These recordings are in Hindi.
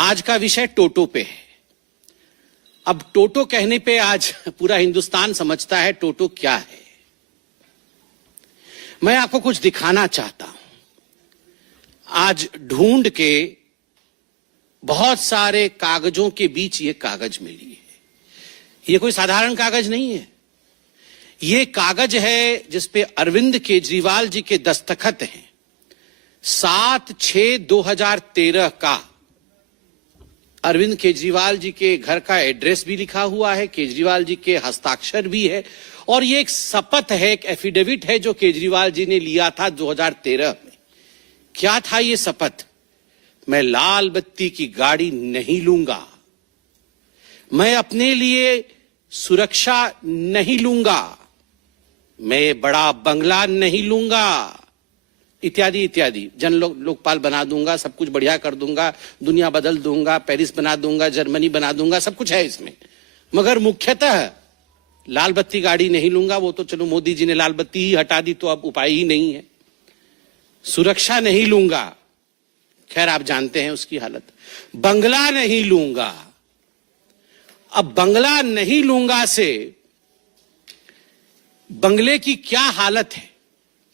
आज का विषय टोटो पे है। अब टोटो कहने पे आज पूरा हिंदुस्तान समझता है टोटो क्या है। मैं आपको कुछ दिखाना चाहता हूं। आज ढूंढ के बहुत सारे कागजों के बीच ये कागज मिली है। ये कोई साधारण कागज नहीं है। ये कागज है जिसपे अरविंद केजरीवाल जी के दस्तखत हैं। 7/6/2013 का अरविंद केजरीवाल जी के घर का एड्रेस भी लिखा हुआ है, केजरीवाल जी के हस्ताक्षर भी है, और ये एक शपथ है, एक एफिडेविट है जो केजरीवाल जी ने लिया था 2013 में। क्या था ये शपथ? मैं लाल बत्ती की गाड़ी नहीं लूंगा, मैं अपने लिए सुरक्षा नहीं लूंगा, मैं बड़ा बंगला नहीं लूंगा, इत्यादि इत्यादि। लोकपाल बना दूंगा, सब कुछ बढ़िया कर दूंगा, दुनिया बदल दूंगा, पेरिस बना दूंगा, जर्मनी बना दूंगा, सब कुछ है इसमें। मगर मुख्यतः लाल बत्ती गाड़ी नहीं लूंगा। वो तो चलो मोदी जी ने लाल बत्ती ही हटा दी तो अब उपाय ही नहीं है। सुरक्षा नहीं लूंगा, खैर आप जानते हैं उसकी हालत। बंगला नहीं लूंगा। अब बंगला नहीं लूंगा से बंगले की क्या हालत है,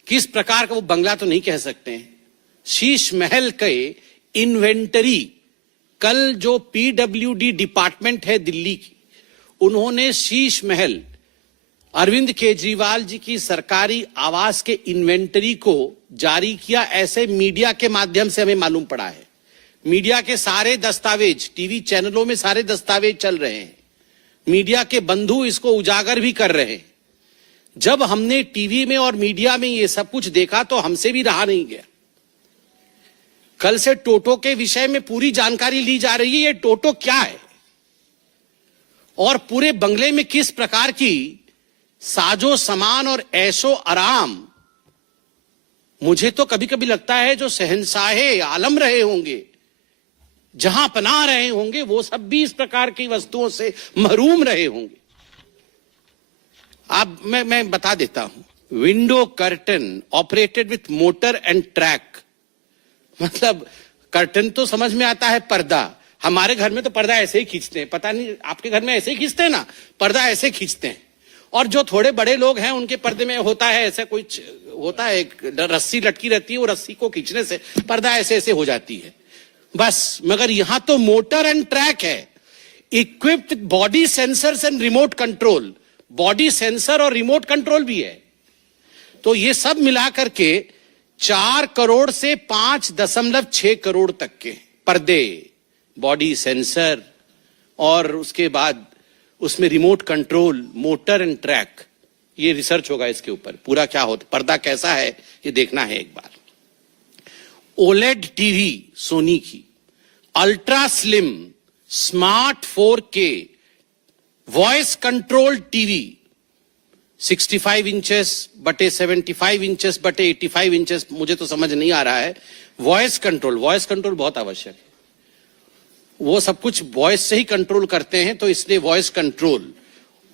किस प्रकार का वो बंगला तो नहीं कह सकते हैं। शीश महल के इन्वेंटरी, कल जो पीडब्ल्यूडी डिपार्टमेंट है दिल्ली की, उन्होंने शीश महल अरविंद केजरीवाल जी की सरकारी आवास के इन्वेंटरी को जारी किया। ऐसे मीडिया के माध्यम से हमें मालूम पड़ा है। मीडिया के सारे दस्तावेज, टीवी चैनलों में सारे दस्तावेज चल रहे हैं। मीडिया के बंधु इसको उजागर भी कर रहे हैं। जब हमने टीवी में और मीडिया में ये सब कुछ देखा तो हमसे भी रहा नहीं गया। कल से टोटो के विषय में पूरी जानकारी ली जा रही है। ये टोटो क्या है और पूरे बंगले में किस प्रकार की साजो सामान और ऐशो आराम। मुझे तो कभी कभी लगता है जो शहंशाहे आलम रहे होंगे, जहां पनाह रहे होंगे, वो सब भी इस प्रकार की वस्तुओं से महरूम रहे होंगे। अब मैं बता देता हूं। Window curtain operated with motor and track. मतलब कर्टन तो समझ में आता है, पर्दा। हमारे घर में तो पर्दा ऐसे ही खींचते हैं, पता नहीं आपके घर में ऐसे ही खींचते हैं ना, पर्दा ऐसे खींचते हैं। और जो थोड़े बड़े लोग हैं उनके पर्दे में होता है ऐसा कुछ होता है, एक रस्सी लटकी रहती है, वो रस्सी को खींचने से पर्दा ऐसे ऐसे हो जाती है बस। मगर यहां तो मोटर एंड ट्रैक है, equipped body sensors and remote control. Body sensor और रिमोट कंट्रोल भी है। तो ये सब मिलाकर के 4 करोड़ से 5.6 करोड़ तक के पर्दे, बॉडी सेंसर और उसके बाद उसमें remote control, motor and track. ये रिसर्च होगा इसके ऊपर पूरा क्या होता, पर्दा कैसा है ये देखना है एक बार। ओलेड टीवी सोनी की, ultra slim smart 4K voice control TV 65 inches बटे 75 इंचेस बटे 85 इंचेस। मुझे तो समझ नहीं आ रहा है। वॉइस कंट्रोल बहुत आवश्यक है। वो सब कुछ वॉइस से ही कंट्रोल करते हैं, तो इसलिए वॉइस कंट्रोल।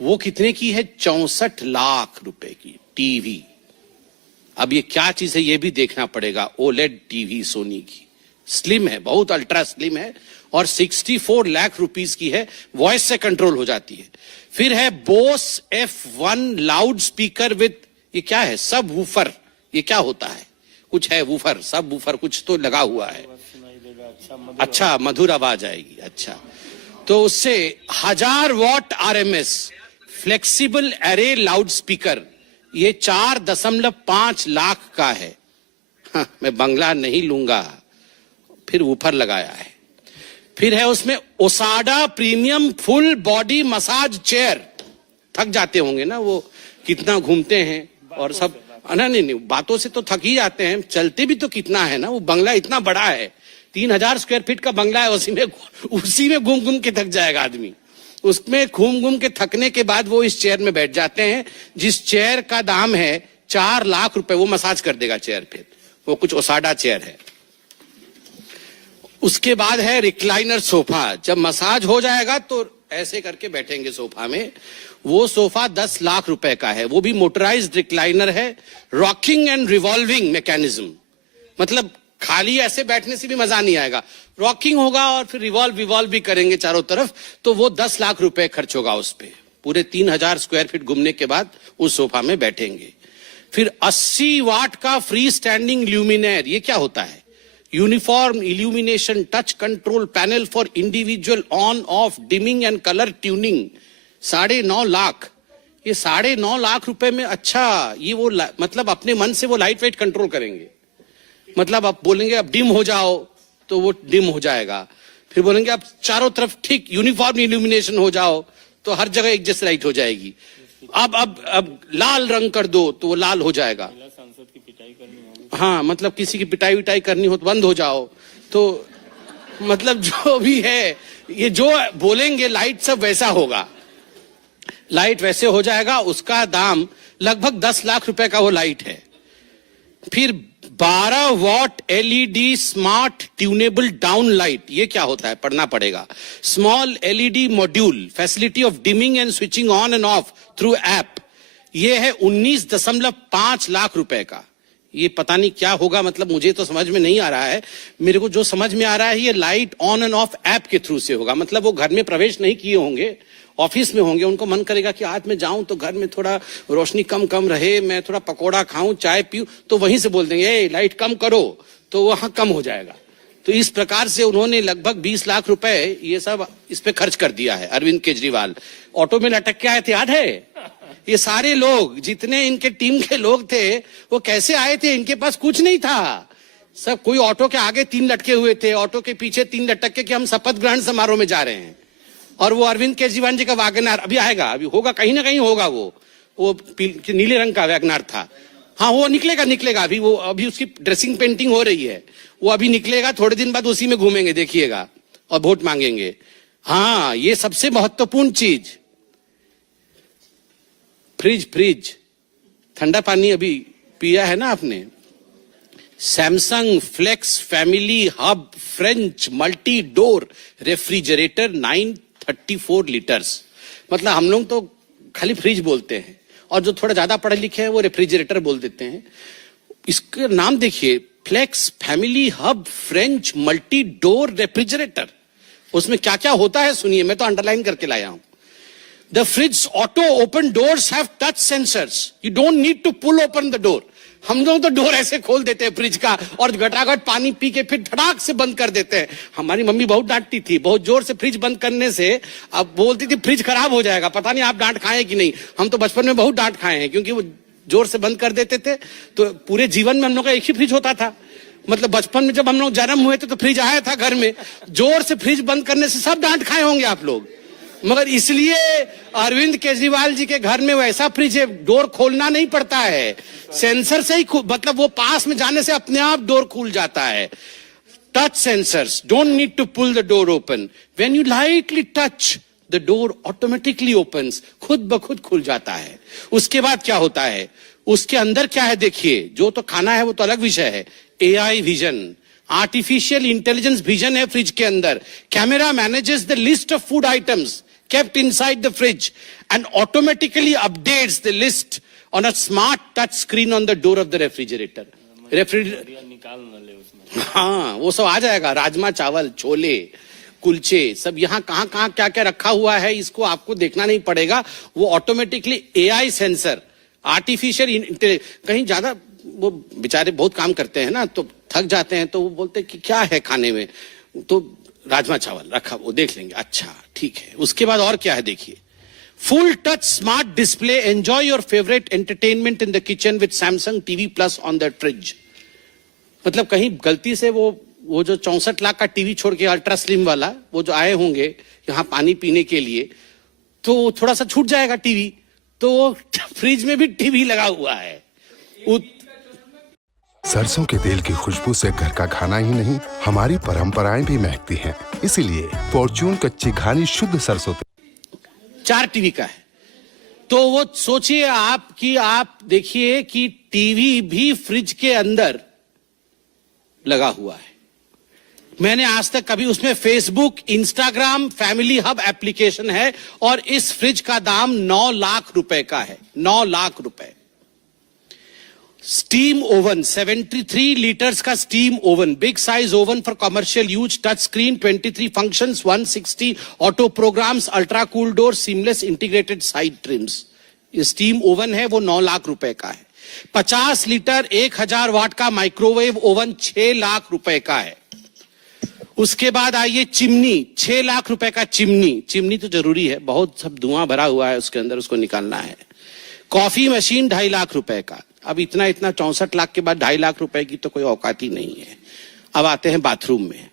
वो कितने की है? 64 लाख रुपए की टीवी। अब ये क्या चीज है ये भी देखना पड़ेगा। ओलेड टीवी सोनी की, स्लिम है, बहुत अल्ट्रा स्लिम है और 64 लाख रुपीस की है, वॉइस से कंट्रोल हो जाती है। फिर है Bose F1 loud speaker with, ये क्या है? सब वूफर। ये क्या होता है? कुछ है वूफर, सब वूफर कुछ तो लगा हुआ है। अच्छा, मधुर आवाज आएगी। अच्छा, तो उससे 1000 what RMS flexible array loud speaker, ये 4.5 लाख का है। हाँ, मैं बंगला नहीं लूंगा। फिर वूफर लगाया है। फिर है उसमें ओसाडा premium full body massage chair. थक जाते होंगे ना वो, कितना घूमते हैं और सब। नहीं, बातों से तो थक ही जाते हैं, चलते भी तो कितना है ना। वो बंगला इतना बड़ा है, 3000 स्क्वायर फीट का बंगला है। उसी में घूम घूम के थक जाएगा आदमी। उसमें घूम घूम के थकने के बाद वो इस चेयर में बैठ जाते हैं, जिस चेयर का दाम है 4 लाख रुपए। वो मसाज कर देगा चेयर पे। वो कुछ ओसाडा चेयर है। उसके बाद है रिक्लाइनर सोफा। जब मसाज हो जाएगा तो ऐसे करके बैठेंगे सोफा में। वो सोफा 10 लाख रुपए का है। वो भी मोटराइज्ड रिक्लाइनर है, रॉकिंग एंड रिवॉल्विंग मैकेनिज्म। मतलब खाली ऐसे बैठने से भी मजा नहीं आएगा, रॉकिंग होगा और फिर रिवॉल्व भी करेंगे चारों तरफ, तो वो 10 लाख रुपए खर्च होगा उस पे। पूरे 3000 स्क्वायर फीट घूमने के बाद उस सोफा में बैठेंगे। फिर 80 वाट का फ्री स्टैंडिंग ल्यूमिनेयर, ये क्या होता है? Uniform illumination touch control panel for individual on off dimming and colour tuning, 9.5 lakh. ये 9.5 लाख रुपए में, अच्छा ये वो मतलब अपने मन से वो लाइट वेट कंट्रोल करेंगे। मतलब आप बोलेंगे अब डिम हो जाओ तो वो डिम हो जाएगा, फिर बोलेंगे अब चारों तरफ ठीक यूनिफॉर्म इल्यूमिनेशन हो जाओ तो हर जगह एक जैसी लाइट हो जाएगी। अब लाल रंग कर दो तो वो लाल हो जाएगा। हाँ, मतलब किसी की पिटाई विटाई करनी हो तो बंद हो जाओ। तो मतलब जो भी है, ये जो बोलेंगे लाइट सब वैसा होगा, लाइट वैसे हो जाएगा। उसका दाम लगभग 10 लाख रुपए का वो लाइट है। फिर 12 what LED smart tunable down light, ये क्या होता है पढ़ना पड़ेगा। Small LED module facility of dimming and switching on end of through app, ये है 19.5 लाख रुपए का। ये पता नहीं क्या होगा, मतलब मुझे तो समझ में नहीं आ रहा है। मेरे को जो समझ में आ रहा है ये light on end of app के थ्रू से होगा। मतलब वो घर में प्रवेश नहीं किए होंगे, ऑफिस में होंगे, उनको मन करेगा कि आज मैं जाऊं तो घर में थोड़ा रोशनी कम रहे, मैं थोड़ा पकोड़ा खाऊं, चाय पीऊं, तो वहीं से बोल देंगे ए लाइट कम करो, तो वहां कम हो जाएगा। तो इस प्रकार से उन्होंने लगभग 20 लाख रुपए ये सब इस पे खर्च कर दिया है अरविंद केजरीवाल। ऑटो में लटक के आए थे, याद है? ये सारे लोग जितने इनके टीम के लोग थे वो कैसे आए थे? इनके पास कुछ नहीं था। सब कोई ऑटो के आगे 3 लटके हुए थे, ऑटो के पीछे 3 लटक के कि हम शपथ ग्रहण समारोह में जा रहे हैं। और वो अरविंद केजरीवाल जी का वैगनआर अभी आएगा, अभी होगा, कहीं ना कहीं होगा। वो नीले रंग का वैगनआर था। हाँ, वो निकलेगा अभी उसकी ड्रेसिंग पेंटिंग हो रही है, वो अभी निकलेगा, थोड़े दिन बाद उसी में घूमेंगे, देखिएगा, और वोट मांगेंगे। हाँ, ये सबसे महत्वपूर्ण चीज, फ्रिज ठंडा पानी अभी पिया है ना आपने। Samsung flex family hub French multi door refrigerator 934 litres. मतलब हम लोग तो खाली फ्रिज बोलते हैं और जो थोड़ा ज्यादा पढ़े लिखे हैं वो रेफ्रिजरेटर बोल देते हैं। इसका नाम देखिए, flex family hub French multi door refrigerator. उसमें क्या क्या होता है सुनिए, मैं तो अंडरलाइन करके लाया हूं। The fridge auto open doors have touch sensors. You don't need to pull open the door. हम लोग तो डोर ऐसे खोल देते हैं फ्रिज का और घटाघट पानी पी के फिर धड़ाक से बंद कर देते हैं। हमारी मम्मी बहुत डांटती थी, बहुत जोर से फ्रिज बंद करने से। अब बोलती थी फ्रिज खराब हो जाएगा। पता नहीं आप डांट खाए कि नहीं, हम तो बचपन में बहुत डांट खाए हैं, क्योंकि वो जोर से बंद कर देते थे। तो पूरे जीवन में हम लोग का एक ही फ्रिज होता था। मतलब बचपन में जब हम लोग जन्म हुए थे तो फ्रिज आया था घर में, जोर से फ्रिज बंद करने से सब डांट खाए होंगे आप लोग। मगर इसलिए अरविंद केजरीवाल जी के घर में वैसा फ्रिज है, डोर खोलना नहीं पड़ता है, सेंसर से ही मतलब वो पास में जाने से अपने आप डोर खुल जाता है। Touch sensors, don't need to pull the door open, when you lightly touch the door automatically opens, खुद ब खुद खुल जाता है। उसके बाद क्या होता है, उसके अंदर क्या है देखिए, जो तो खाना है वो तो अलग विषय है। AI vision, artificial intelligence vision है फ्रिज के अंदर। Camera manages the list of food items kept inside the fridge and automatically updates the list on a smart touch screen on the door of the refrigerator. हाँ, वो सब आ जाएगा, राजमा चावल, छोले, कुलचे, सब यहाँ कहाँ क्या क्या रखा हुआ है, इसको आपको देखना नहीं पड़ेगा। वो automatically AI sensor, artificial intelligence. कहीं ज्यादा वो बेचारे बहुत काम करते हैं ना, तो थक जाते हैं, तो वो बोलते हैं कि क्या है खाने में, तो राजमा चावल रखा, वो देख लेंगे, अच्छा ठीक है। उसके बाद और क्या है देखिए, full touch smart display, enjoy your favourite entertainment in the kitchen with Samsung TV plus on the fridge. मतलब कहीं गलती से वो जो 64 लाख का टीवी छोड़ के अल्ट्रा स्लिम वाला वो जो आए होंगे यहाँ पानी पीने के लिए, तो थोड़ा सा छूट जाएगा टीवी, तो फ्रिज में भी टीवी लगा हुआ है। सरसों के तेल की खुशबू से घर का खाना ही नहीं, हमारी परंपराएं भी महकती हैं। इसीलिए फॉर्च्यून कच्ची घानी शुद्ध सरसों 4 टीवी का है। तो वो सोचिए आप कि आप देखिए कि टीवी भी फ्रिज के अंदर लगा हुआ है। मैंने आज तक कभी उसमें Facebook, Instagram, family hub application है, और इस फ्रिज का दाम 9 लाख रुपए का है। 9 लाख रुपए। स्टीम ओवन 73 लीटर्स का steam oven, big size oven for commercial use, touch screen, 23 functions, 160 auto programs, ultra cool door, seamless integrated side trims. ये स्टीम ओवन है वो 9 लाख रुपए का है। 50 लीटर 1000 वाट का माइक्रोवेव ओवन 6 लाख रुपए का है। उसके बाद आइए चिमनी, 6 लाख रुपए का चिमनी। चिमनी तो जरूरी है, बहुत सब धुआं भरा हुआ है उसके अंदर, उसको निकालना है। कॉफी मशीन 2.5 लाख रुपए का। अब इतना 64 लाख के बाद 2.5 लाख रुपए की तो कोई औकात ही नहीं है। अब आते हैं बाथरूम में।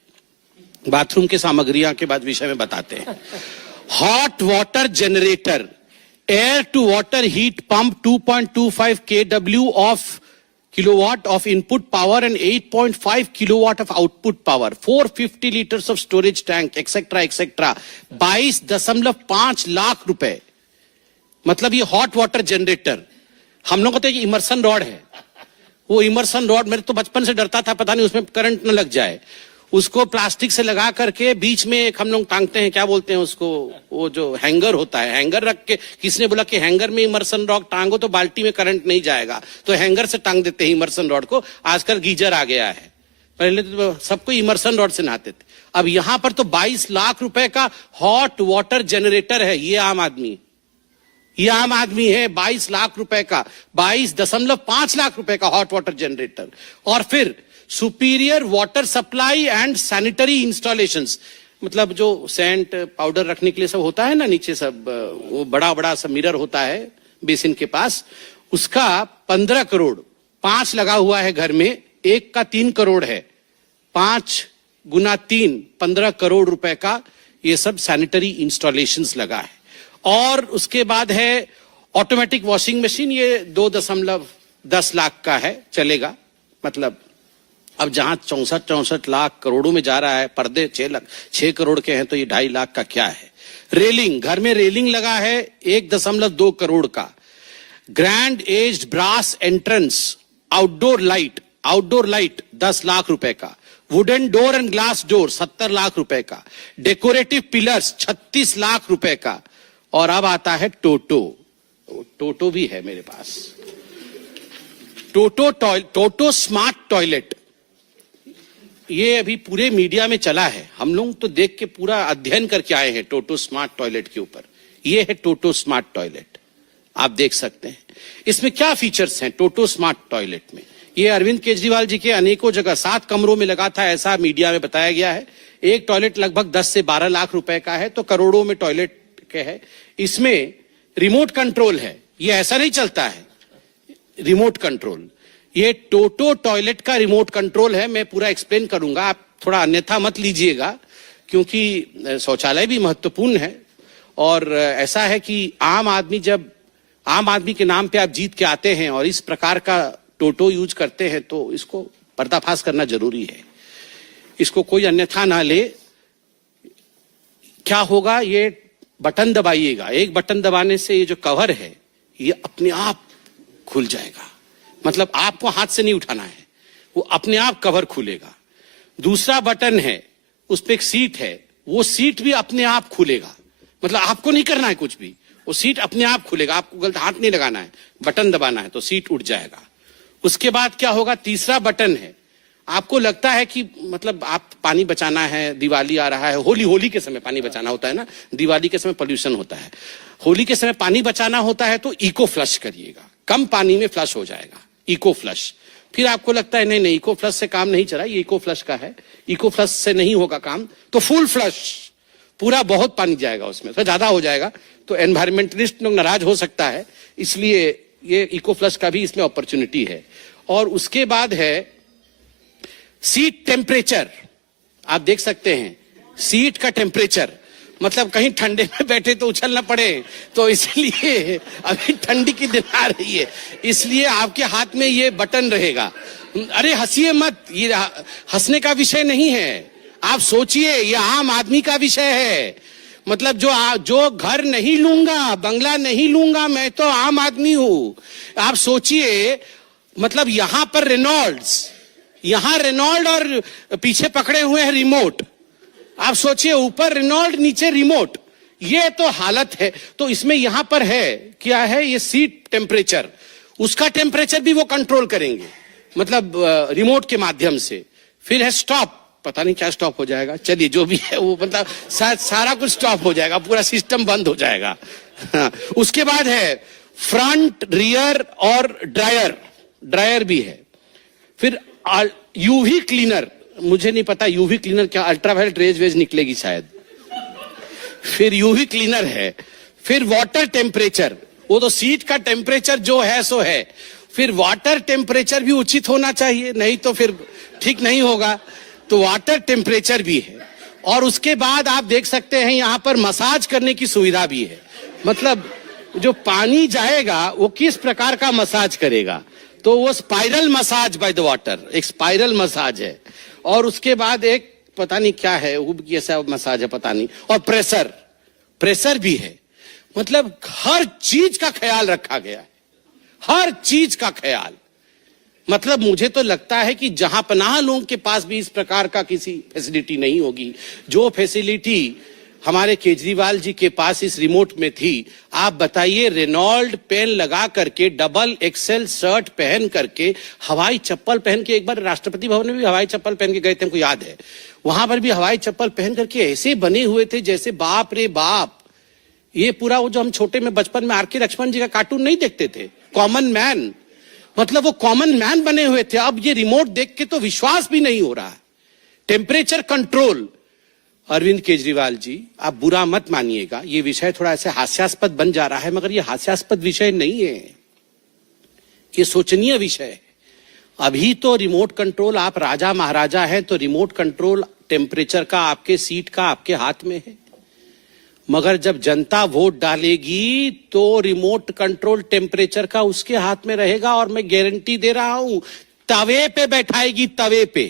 बाथरूम की सामग्रियां के बाद विषय में बताते हैं। Hot water generator, air to water heat pump, 2.25 kW of kilowatt of input power and 8.5 kilowatt of output power, 450 liters of storage tank, etc. etc. 22.5 lakh रुपए। मतलब ये हॉट वाटर जनरेटर। हम लोग को तो ये इमर्सन रॉड है, वो इमर्सन रॉड मेरे तो बचपन से डरता था, पता नहीं उसमें करंट न लग जाए। उसको प्लास्टिक से लगा करके बीच में एक हम लोग टांगते हैं, क्या बोलते हैं उसको, वो जो हैंगर होता है, हैंगर रख के, किसने बोला कि हैंगर में इमर्सन रॉड टांगो तो बाल्टी में करंट नहीं जाएगा, तो हैंगर से टांग देते हैं इमर्सन रॉड को। आजकल गीजर आ गया है, पहले तो सबको इमर्सन रॉड से नहाते थे। अब यहां पर तो 22 लाख रुपए का हॉट वाटर जनरेटर है। ये आम आदमी है, 22 लाख रुपए का, 22.5 लाख रुपए का हॉट वाटर जनरेटर। और फिर superior water supply and sanitary installations, मतलब जो सेंट पाउडर रखने के लिए सब होता है ना नीचे, सब वो बड़ा बड़ा सब मिरर होता है बेसिन के पास, उसका 15 करोड़। 5 लगा हुआ है घर में, एक का 3 करोड़ है, 5 गुना 3 15 करोड़ रुपए का ये सब सैनिटरी इंस्टॉलेशंस लगा है। और उसके बाद है ऑटोमेटिक वॉशिंग मशीन, ये 2.10 लाख का है, चलेगा। मतलब अब जहां 64 लाख करोड़ों में जा रहा है, पर्दे 6 करोड़ के हैं, तो ये 2.5 लाख का क्या है। रेलिंग, घर में रेलिंग लगा है 1.2 करोड़ का। Grand aged brass entrance, outdoor light 10 lakh रुपए का। Wooden door and glass door 70 lakh रुपए का। डेकोरेटिव पिलर्स 36 लाख रुपए का। और अब आता है टोटो भी है मेरे पास। टोटो स्मार्ट टॉयलेट, ये अभी पूरे मीडिया में चला है, हम लोग तो देख के पूरा अध्ययन करके आए हैं टोटो स्मार्ट टॉयलेट के ऊपर। ये है टोटो स्मार्ट टॉयलेट, आप देख सकते हैं। इसमें क्या फीचर्स हैं टोटो स्मार्ट टॉयलेट में। ये अरविंद केजरीवाल जी के अनेकों जगह 7 कमरों में लगा था, ऐसा मीडिया में बताया गया है। एक टॉयलेट लगभग 10 से 12 लाख रुपए का है, तो करोड़ों में टॉयलेट के है। इसमें रिमोट कंट्रोल है, ये ऐसा नहीं चलता है, रिमोट कंट्रोल। ये टोटो टॉयलेट का रिमोट कंट्रोल है। मैं पूरा एक्सप्लेन करूंगा, आप थोड़ा अन्यथा मत लीजिएगा, क्योंकि शौचालय भी महत्वपूर्ण है। और ऐसा है कि आम आदमी के नाम पे आप जीत के आते हैं और इस प्रकार का टोटो यूज करते हैं, तो इसको पर्दाफाश करना जरूरी है। इसको कोई अन्यथा ना ले। क्या होगा, ये बटन दबाइएगा, एक बटन दबाने से ये जो कवर है ये अपने आप खुल जाएगा। मतलब आपको हाथ से नहीं उठाना है, वो अपने आप कवर खुलेगा। दूसरा बटन है, उस पे एक सीट है, वो सीट भी अपने आप खुलेगा। मतलब आपको नहीं करना है कुछ भी, वो सीट अपने आप खुलेगा, आपको गलत हाथ नहीं लगाना है, बटन दबाना है तो सीट उठ जाएगा। उसके बाद क्या होगा, तीसरा बटन है, आपको लगता है कि मतलब आप पानी बचाना है, दिवाली आ रहा है, होली के समय पानी बचाना होता है ना, दिवाली के समय पोल्यूशन होता है, होली के समय पानी बचाना होता है, तो इको फ्लश करिएगा, कम पानी में फ्लश हो जाएगा, इको फ्लश। फिर आपको लगता है नहीं इको फ्लश से काम नहीं चला, ये इको फ्लश का है, इको फ्लश से नहीं होगा काम, तो फुल फ्लश, पूरा बहुत पानी जाएगा उसमें, तो ज्यादा हो जाएगा, तो एनवायरमेंटलिस्ट लोग नाराज हो सकता है, इसलिए ये इको फ्लश का भी इसमें अपॉर्चुनिटी है। और उसके बाद है सीट टेम्परेचर, आप देख सकते हैं सीट का टेम्परेचर, मतलब कहीं ठंडे में बैठे तो उछल ना पड़े, तो इसलिए अभी ठंडी की दिन आ रही है, इसलिए आपके हाथ में ये बटन रहेगा। अरे हंसिए मत, ये हंसने का विषय नहीं है, आप सोचिए, ये आम आदमी का विषय है। मतलब जो घर नहीं लूंगा, बंगला नहीं लूंगा, मैं तो आम आदमी हूं। आप सोचिए, मतलब यहां पर रेनॉल्ड और पीछे पकड़े हुए हैं रिमोट, आप सोचिए, ऊपर रेनॉल्ड नीचे रिमोट, ये तो हालत है। तो इसमें यहां पर है क्या है, ये सीट टेम्परेचर, उसका टेम्परेचर भी वो कंट्रोल करेंगे, मतलब रिमोट के माध्यम से। फिर है स्टॉप, पता नहीं क्या स्टॉप हो जाएगा, चलिए जो भी है वो, मतलब सारा कुछ स्टॉप हो जाएगा, पूरा सिस्टम बंद हो जाएगा। हाँ, उसके बाद है फ्रंट, रियर और ड्रायर भी है। फिर यूवी क्लीनर, मुझे नहीं पता यूवी क्लीनर क्या, अल्ट्रावायलेट रेज वेज निकलेगी शायद। फिर यूवी क्लीनर है। फिर वाटर टेम्परेचर, वो तो सीट का टेम्परेचर जो है सो है। फिर वाटर टेम्परेचर भी उचित होना चाहिए, नहीं तो फिर ठीक नहीं होगा, तो वाटर टेम्परेचर भी है। और उसके बाद आप देख सकते हैं यहां पर मसाज करने की सुविधा भी है, मतलब जो पानी जाएगा वो किस प्रकार का मसाज करेगा, तो वो spiral massage by the water, एक स्पाइरल मसाज है। और उसके बाद एक पता नहीं क्या है, वो कैसा मसाज है पता नहीं। और प्रेशर भी है, मतलब हर चीज का ख्याल रखा गया है, हर चीज का ख्याल। मतलब मुझे तो लगता है कि जहां पनाह लोगों के पास भी इस प्रकार का किसी फैसिलिटी नहीं होगी, जो फैसिलिटी हमारे केजरीवाल जी के पास इस रिमोट में थी। आप बताइए, रेनॉल्ड पेन लगा करके, डबल एक्सेल शर्ट पहन करके, हवाई चप्पल पहन के, एक बार राष्ट्रपति भवन में भी हवाई चप्पल पहन के गए थे, हमको याद है, वहां पर भी हवाई चप्पल पहन करके ऐसे बने हुए थे जैसे बाप रे बाप। ये पूरा वो जो हम छोटे में बचपन में आर.के. लक्ष्मण जी का कार्टून नहीं देखते थे, कॉमन मैन, मतलब वो कॉमन मैन बने हुए थे। अब ये रिमोट देख के तो विश्वास भी नहीं हो रहा है। टेम्परेचर कंट्रोल, अरविंद केजरीवाल जी आप बुरा मत मानिएगा, ये विषय थोड़ा ऐसे हास्यास्पद बन जा रहा है, मगर ये हास्यास्पद विषय नहीं है, ये सोचनीय विषय है। अभी तो रिमोट कंट्रोल, आप राजा महाराजा हैं तो रिमोट कंट्रोल टेम्परेचर का आपके सीट का आपके हाथ में है, मगर जब जनता वोट डालेगी तो रिमोट कंट्रोल टेम्परेचर का उसके हाथ में रहेगा। और मैं गारंटी दे रहा हूं, तवे पे बैठाएगी, तवे पे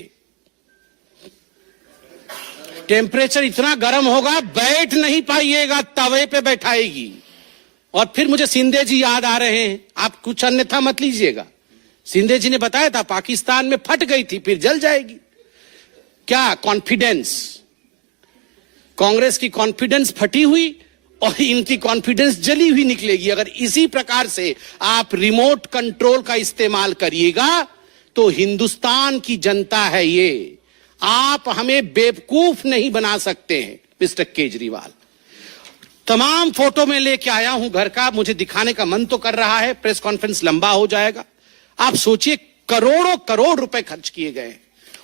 टेम्परेचर इतना गर्म होगा बैठ नहीं पाइएगा, तवे पे बैठाएगी। और फिर मुझे सिंधे जी याद आ रहे हैं, आप कुछ अन्यथा मत लीजिएगा। सिंधे जी ने बताया था पाकिस्तान में फट गई थी, फिर जल जाएगी। क्या कॉन्फिडेंस, कांग्रेस की कॉन्फिडेंस फटी हुई और इनकी कॉन्फिडेंस जली हुई निकलेगी। अगर इसी प्रकार से आप रिमोट कंट्रोल का इस्तेमाल करिएगा तो हिंदुस्तान की जनता है ये, आप हमें बेवकूफ नहीं बना सकते हैं मिस्टर केजरीवाल। तमाम फोटो में लेके आया हूं घर का, मुझे दिखाने का मन तो कर रहा है, प्रेस कॉन्फ्रेंस लंबा हो जाएगा। आप सोचिए, करोड़ों करोड़ रुपए खर्च किए गए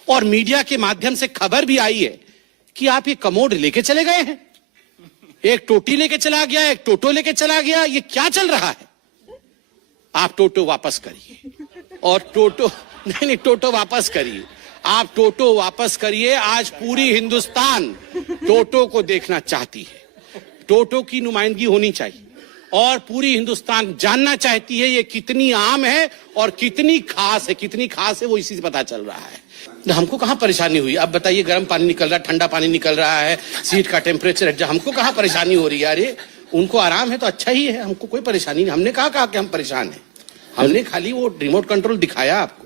और मीडिया के माध्यम से खबर भी आई है कि आप ये कमोड लेके चले गए हैं, एक टोटी लेके चला गया, एक टोटो लेके चला गया, ये क्या चल रहा है? आप टोटो वापस करिए, और टोटो नहीं, टोटो वापस करिए, आप टोटो वापस करिए। आज पूरी हिंदुस्तान टोटो को देखना चाहती है, टोटो की नुमाइंदगी होनी चाहिए, और पूरी हिंदुस्तान जानना चाहती है ये कितनी आम है और कितनी खास है। कितनी खास है वो इसी से पता चल रहा है। हमको कहां परेशानी हुई? अब बताइए, गर्म पानी निकल रहा है, ठंडा पानी निकल रहा है, सीट का टेम्परेचर है, हमको कहां परेशानी हो रही है? अरे उनको आराम है तो अच्छा ही है, हमको कोई परेशानी नहीं। हमने कहा कि हम परेशान हैं, हमने खाली वो रिमोट कंट्रोल दिखाया आपको।